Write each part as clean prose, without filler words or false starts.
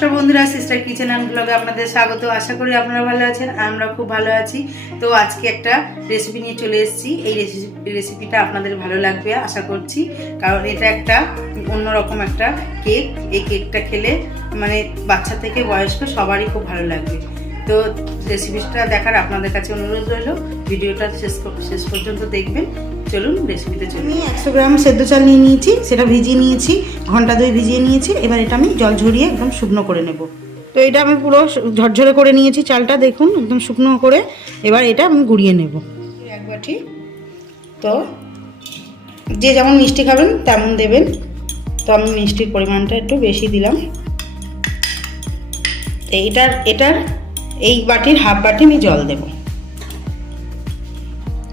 নমস্কার বন্ধুরা, sister kitchen and ব্লগে আপনাদের স্বাগত। আশা করি আপনারা ভালো আছেন, আমরা খুব ভালো আছি। তো আজকে একটা রেসিপি নিয়ে চলে এসেছি। এই রেসিপিটা আপনাদের ভালো লাগবে আশা করছি, কারণ এটা একটা অন্যরকম একটা কেক। এই কেকটা খেলে মানে বাচ্চা থেকে বয়স্ক সবারই খুব ভালো লাগবে। তো রেসিপিটা দেখার আপনাদের কাছে অনুরোধ রইল, ভিডিওটা শেষ পর্যন্ত দেখবেন। চলুন রেসিপিতে চলুন। আমি 100 গ্রাম সেদ্ধ চাল নিয়ে নিয়েছি, সেটা ভিজিয়ে নিয়েছি, ঘন্টা 2 ভিজিয়ে নিয়েছি। এবার এটা আমি জল ঝরিয়ে একদম শুকনো করে নেব। তো এটা আমি পুরো ঝরঝরে করে নিয়েছি চালটা, দেখুন একদম শুকনো করে। এবার এটা আমি গুঁড়িয়ে নেব 1 বাটি। তো যে যেমন মিষ্টি খাবেন তেমন দেবেন। তো আমি মিষ্টির পরিমাণটা একটু বেশি দিলাম। এটার এই বাটির হাফ বাটি আমি জল দেব।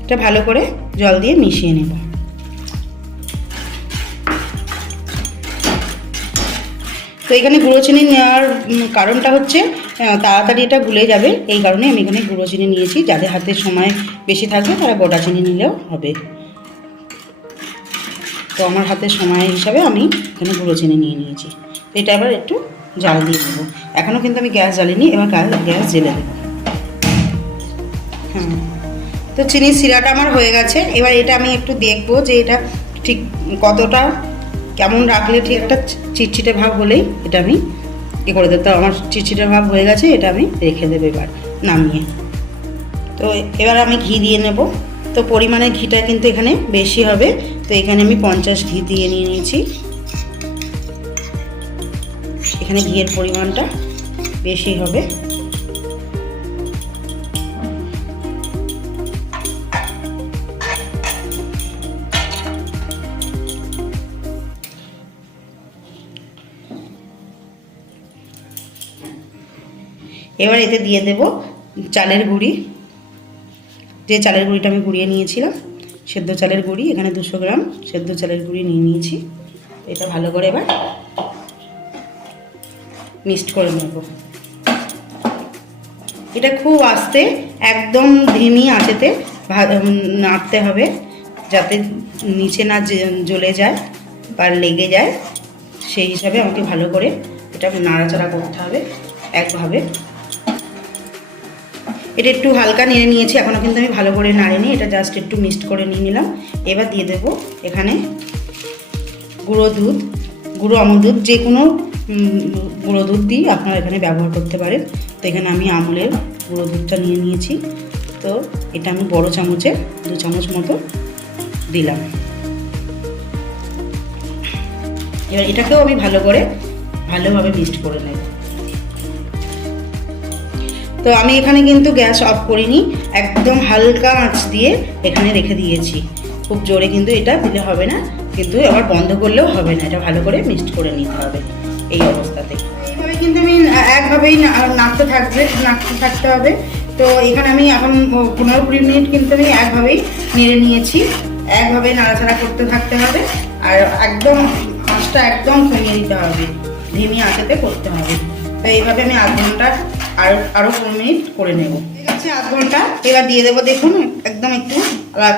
এটা ভালো করে জল দিয়ে মিশিয়ে নেব। তো এখানে গুঁড়ো চিনি নেওয়ার কারণটা হচ্ছে তাড়াতাড়ি এটা গুলে যাবে, এই কারণে আমি এখানে গুঁড়ো চিনি নিয়েছি। যাদের হাতে সময় বেশি থাকবে তারা গোটা চিনি নিলেও হবে। তো আমার হাতে সময় হিসাবে আমি এখানে গুঁড়ো চিনি নিয়ে নিয়েছি। তো এটা আবার একটু জাল দিয়ে দেবো। এখনও কিন্তু আমি গ্যাস জ্বালিনি, এবার গ্যাস জ্বেলে দেবো। তো চিনির শিরাটা আমার হয়ে গেছে। এবার এটা আমি একটু দেখবো যে এটা ঠিক কতটা, কেমন রাখলে ঠিক একটা চিটচিটে ভাব হলেই এটা আমি করে দেবো। তো আমার চিটচিটে ভাব হয়ে গেছে, এটা আমি রেখে দেবো এবার নামিয়ে। তো এবার আমি ঘি দিয়ে নেব। তো পরিমাণে ঘিটা কিন্তু এখানে বেশি হবে। তো এখানে আমি 50 ঘি দিয়ে নিয়ে নিয়েছি। এখানে ঘিয়ের পরিমাণটা বেশি হবে। এবার এতে দিয়ে দেব চালের গুঁড়ি, যে চালের গুঁড়িটা আমি গুঁড়িয়ে নিয়েছিলাম, সেদ্ধ চালের গুঁড়ি। এখানে 200 গ্রাম সেদ্ধ চালের গুঁড়ি নিয়ে নিয়েছি। এটা ভালো করে এবার মিক্সড করে নেব। এটা খুব আস্তে একদম ধিমি আঁচেতে নাড়তে হবে, যাতে নিচে না জ্বলে যায় বা লেগে যায়। সেই হিসাবে আমাকে ভালো করে এটা নাড়াচাড়া করতে হবে একভাবে। এটা একটু হালকা নেড়ে নিয়েছি, এখনও কিন্তু আমি ভালো করে নাড়িনি, এটা জাস্ট একটু মিক্সড করে নিয়ে নিলাম। এবার দিয়ে দেবো এখানে গুঁড়ো দুধ, গুঁড়ো আমুল দুধ, যে কোনো গুঁড়ো দুধ দিয়ে আপনারা এখানে ব্যবহার করতে পারেন। তো এখানে আমি আমুলের গুঁড়ো দুধটা নিয়ে নিয়েছি। তো এটা আমি বড় চামচে 2 চামচ মতো দিলাম। এবার এটাকেও আমি ভালোভাবে মিক্সড করে নেব। তো আমি এখানে কিন্তু গ্যাস অফ করিনি, একদম হালকা আঁচ দিয়ে এখানে রেখে দিয়েছি। খুব জোরে কিন্তু এটা দিলে হবে না, কিন্তু আবার বন্ধ করলেও হবে না। এটা ভালো করে মিক্সড করে নিতে হবে এই অবস্থাতে। এইভাবে কিন্তু আমি একভাবেই নাড়তে থাকতে হবে। তো এখানে আমি এখন 15-20 মিনিট কিন্তু আমি একভাবেই নেড়ে নিয়েছি। একভাবে নাড়াচাড়া করতে থাকতে হবে, আর একদম আঁচটা একদম কমিয়ে দিতে হবে, ধিমি আঁচেতে করতে হবে। তো এইভাবে আমি আধ ঘন্টা আরও 15 মিনিট করে নেব। ঠিক আছে, আধ ঘন্টা। এবার দিয়ে দেবো, দেখুন একদম একটু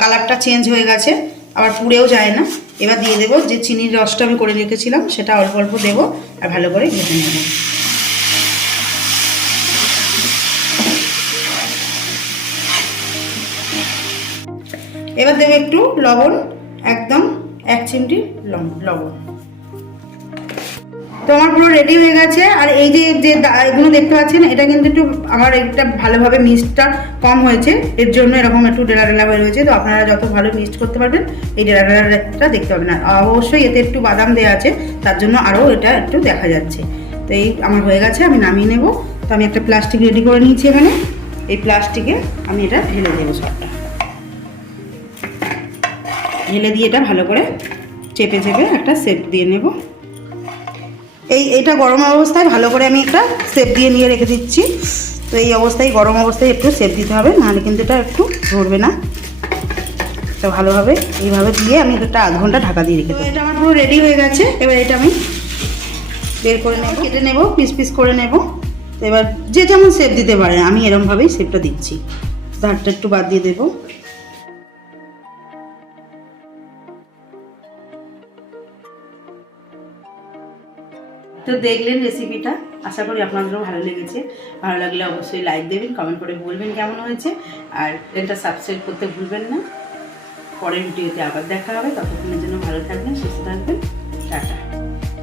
কালারটা চেঞ্জ হয়ে গেছে, আবার পুড়েও যায় না। এবার দিয়ে দেবো যে চিনির রসটা আমি করে রেখেছিলাম, সেটা অল্প অল্প দেবো আর ভালো করে ভেজে নেব। এবার দেবো একটু লবণ, একদম 1 চিমটি লবণ। তো আমার পুরো রেডি হয়ে গেছে। আর এই যে এগুলো দেখতে পাচ্ছেন, এটা কিন্তু একটু আমার একটা ভালোভাবে মিক্সটা কম হয়েছে, এর জন্য এরকম একটু ডেলা ডেলা হয়ে রয়েছে। তো আপনারা যত ভালো মিক্সড করতে পারবেন এই ডেলা ডেলাটা দেখতে পাবেন। আর অবশ্যই এতে একটু বাদাম দেওয়া আছে, তার জন্য আরও এটা একটু দেখা যাচ্ছে। তো এই আমার হয়ে গেছে, আমি নামিয়ে নেব। তো আমি একটা প্লাস্টিক রেডি করে নিয়েছি এখানে। এই প্লাস্টিকে আমি এটা ঢেলে দেবো, সবটা ঢেলে দিয়ে এটা ভালো করে চেপে একটা শেপ দিয়ে নেব। এইটা গরম অবস্থায় ভালো করে আমি একটা শেপ দিয়ে নিয়ে রেখে দিচ্ছি। তো এই অবস্থায়, গরম অবস্থায় একটু শেপ দিতে হবে, নাহলে কিন্তু এটা একটু ধরবে না। তো ভালোভাবে এইভাবে দিয়ে আমি একটা আধ ঘন্টা ঢাকা দিয়ে রেখে দেবো। এটা আমার পুরো রেডি হয়ে গেছে। এবার এটা আমি বের করে নেব, কেটে নেব, পিস পিস করে নেব। তো এবার যে যেমন শেপ দিতে পারে, আমি এরমভাবেই শেপটা দিচ্ছি। ধারটা একটু বাদ দিয়ে দেবো। তো দেখলেন রেসিপিটা, আশা করি আপনাদেরও ভালো লেগেছে। ভালো লাগলে অবশ্যই লাইক দেবেন, কমেন্ট করে বলবেন কেমন হয়েছে, আর চ্যানেলটা সাবস্ক্রাইব করতে ভুলবেন না। পরের ভিডিওতে আবার দেখা হবে, ততক্ষণের জন্য ভালো থাকবেন, সুস্থ থাকবেন, টাটা।